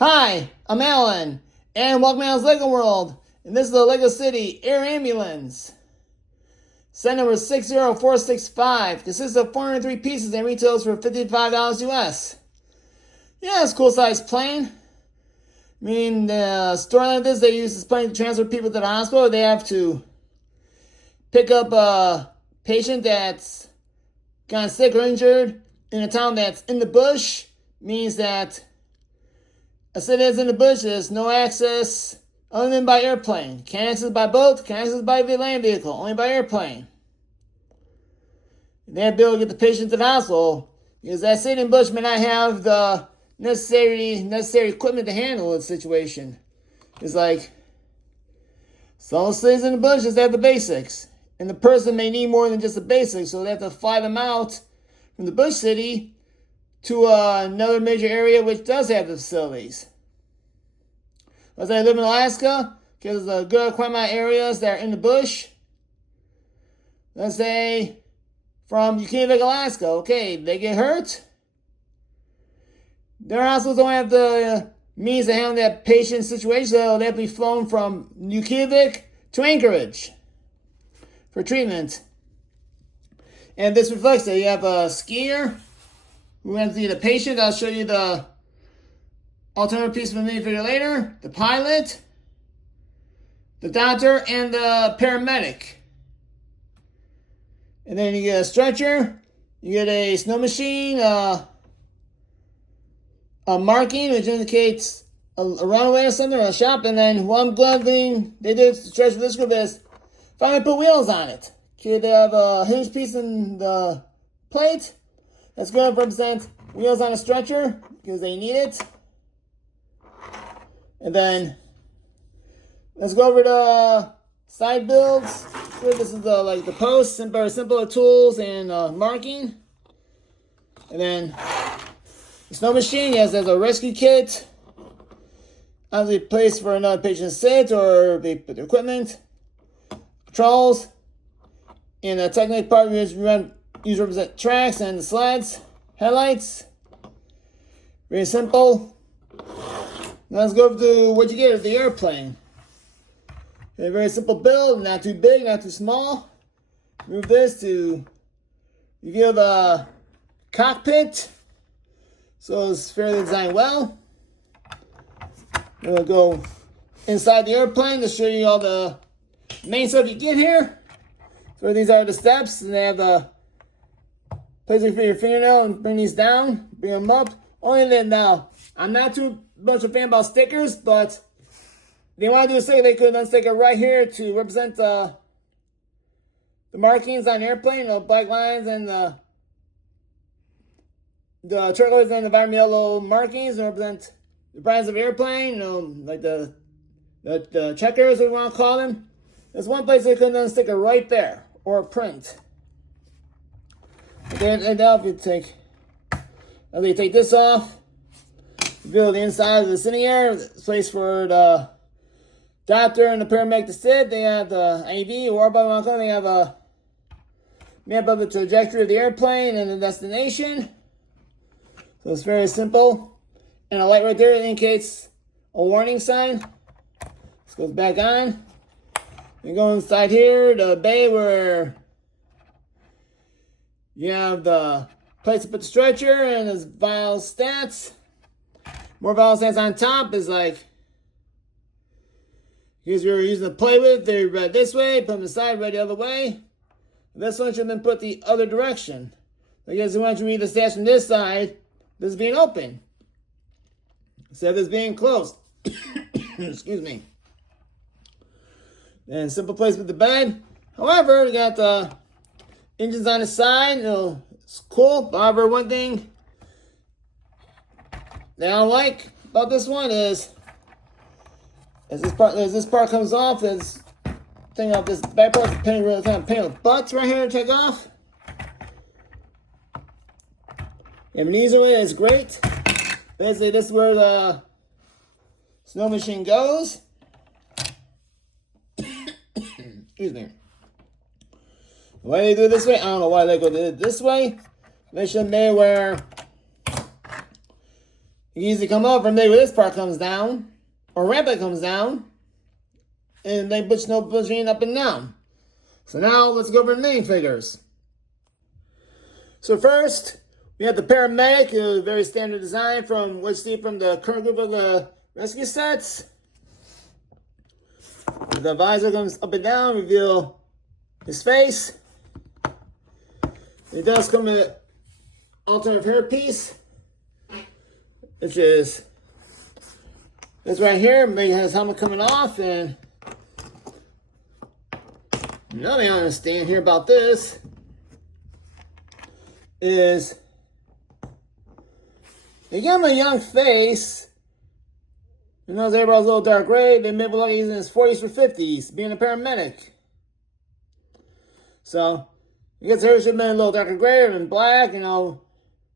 Hi, I'm Alan, and welcome to Alan's Lego World. And this is the Lego City Air Ambulance. Set number 60465 consists of 403 pieces and retails for $55 US. Yeah, it's a cool size plane. The storyline of this, they use this plane to transfer people to the hospital. They have to pick up a patient that's gotten sick or injured in a town that's in the bush. Means that a city that's in the bush, there's no access other than by airplane. Can't access by boat, can't access by land vehicle, only by airplane. They have to be able to get the patient to the hospital because that city in the bush may not have the necessary equipment to handle the situation. It's like some cities in the bush just have the basics, and the person may need more than just the basics, so they have to fly them out from the bush city to another major area which does have the facilities. Let's say I live in Alaska, because there's good equipment areas that are in the bush. Let's say from Yukimvik, Alaska. Okay, they get hurt. Their hospitals don't have the means to handle that patient situation, so they have to be flown from Yukimvik to Anchorage for treatment. And this reflects that you have a skier who went to see the patient. I'll show you the alternative piece of the minifigure later. The pilot, the doctor, and the paramedic. And then you get a stretcher. You get a snow machine, a marking which indicates a runaway or something, or a shop. And then one glove thing they do to stretch for this group is finally put wheels on it. Okay, they have a hinge piece in the plate. That's going to represent wheels on a stretcher because they need it. And then let's go over to side builds. This is the posts, very simple tools and marking. And then the snow machine, yes, there's a rescue kit. Obviously, a place for another patient to sit or they put their equipment. Controls. And the technique part these represent tracks and the sleds, headlights. Very simple. Now let's go over to what you get of the airplane. A very simple build, not too big, not too small. Move this to reveal the cockpit. So it's fairly designed well. We'll go inside the airplane to show you all the main stuff you get here. So these are the steps, and they have the place for your fingernail and bring these down, bring them up. Only then now, I'm not too much of a fan about stickers, but they want to do a sticker, they could have done a sticker right here to represent the markings on the airplane, the black lines and the turquoise and the vitamin yellow markings to represent the brands of the airplane, like the checkers, we want to call them. There's one place they could have done a sticker right there, or a print. And now if you take this off, build the inside of the sitting area, place for the doctor and the paramedic to sit. They have the AV or above they have a map of the trajectory of the airplane and the destination. So it's very simple. And a light right there indicates a warning sign. This goes back on. We go inside here, the bay where you have the place to put the stretcher and there's vital stats. More vital stats on top is like, here's what you're using to play with. They read this way, put them aside, read the other way. This one should have been put the other direction. I guess we want you to read the stats from this side, this being open, instead of this being closed. Excuse me. And simple place with the bed. However, we got the engines on the side. It's cool. However, one thing that I don't like about this one is as this part comes off, this thing off this back part, paint with butts right here to take off. And an easy way is great. Basically, this is where the snow machine goes. Excuse me. Why they do it this way? I don't know why they go do it this way. They should have made where You can easily come over, maybe this part comes down, or ramp that comes down, and they push no pushing up and down. So now let's go over the minifigures. So first, we have the paramedic, a very standard design from what you see from the current group of the rescue sets. The visor comes up and down, reveal his face. It does come with an alternative hairpiece, which is this right here. Maybe has helmet coming off, and another thing I understand here about this is they give him a young face. You know, everybody's a little dark gray. They may look like he's in his 40s or 50s, being a paramedic. So, I guess hair should have been a little darker gray and black, you know.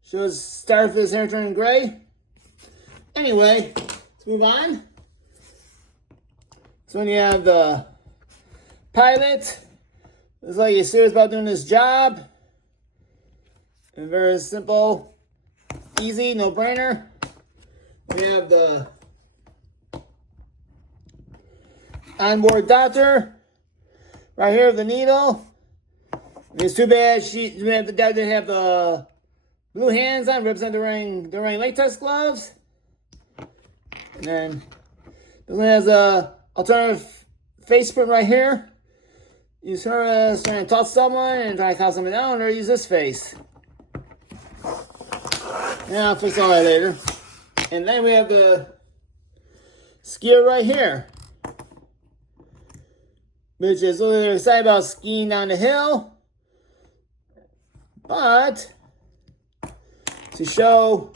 Should have started with his hair turning gray. Anyway, let's move on. So when you have the pilot, looks like he's serious about doing this job. And very simple, easy, no-brainer. We have the onboard doctor right here with the needle. It's too bad the guy didn't have the blue hands on, represent they're wearing latex gloves. And then this one has a alternative face print right here. Use her as trying to talk to someone and trying to calm someone down, or use this face. Yeah, I'll fix all that later. And then we have the skier right here, which is really excited about skiing down the hill. But to show,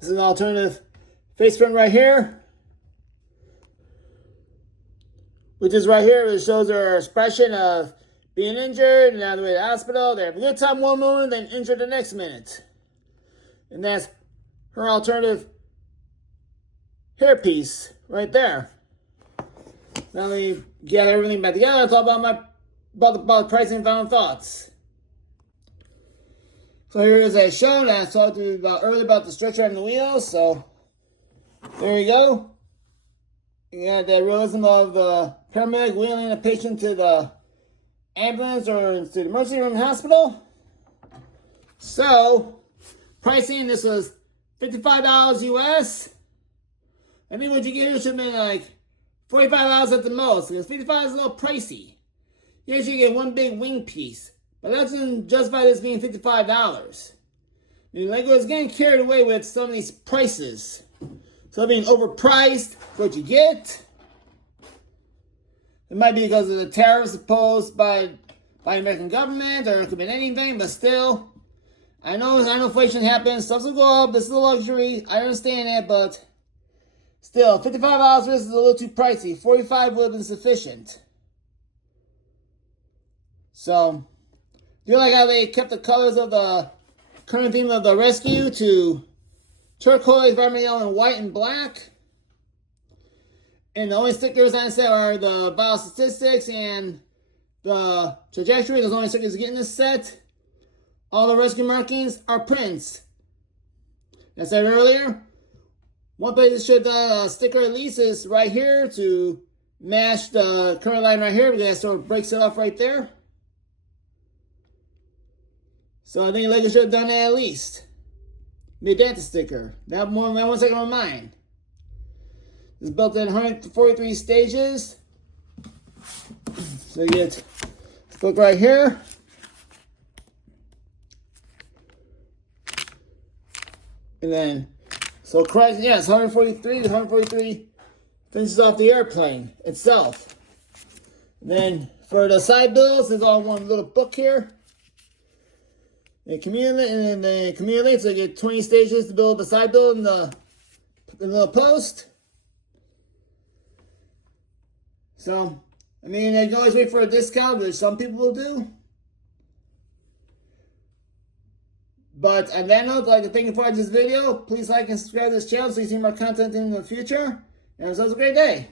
this is an alternative face print right here, which is right here. It shows her expression of being injured and on the way to the hospital. They have a good time one moment, then injured the next minute. And that's her alternative hairpiece right there. Now let me gather everything back together and talk about the pricing and final thoughts. So here is a show that I talked to you about earlier about the stretcher and the wheels. So there you go. You got the realism of the paramedic wheeling a patient to the ambulance or to the emergency room hospital. So pricing, this was $55 US. I mean, what you get here should have been like $45 at the most, because $55 is a little pricey. You usually get one big wing piece, but that doesn't justify this being $55. I mean, Lego is getting carried away with some of these prices. So being overpriced for what you get. It might be because of the tariffs imposed by the American government, or it could be anything, but still, I know inflation happens, stuff will go up, this is a luxury, I understand that, but still, $55 is a little too pricey. $45 would have been sufficient. So, do you like how they kept the colors of the current theme of the rescue to turquoise, vermilion, and white and black? And the only stickers on set are the vital statistics and the trajectory. Those are the only stickers you get in this set. All the rescue markings are prints. As I said earlier, one place that should a sticker at least is right here to match the current line right here, because that sort of breaks it off right there. So I think Lego should have done that at least. Made that the sticker. That one second on mine. It's built in 143 stages. So you get this book right here. And then, so correct, yes, 143. 143 finishes off the airplane itself. And then for the side builds, there's all one little book here. They accumulate, and then they accumulate, so you get 20 stages to build the side build and the post. So, I mean, you can always wait for a discount, which some people will do. But on that note, I'd like to thank you for watching this video. Please like and subscribe to this channel so you see more content in the future. And have a great day.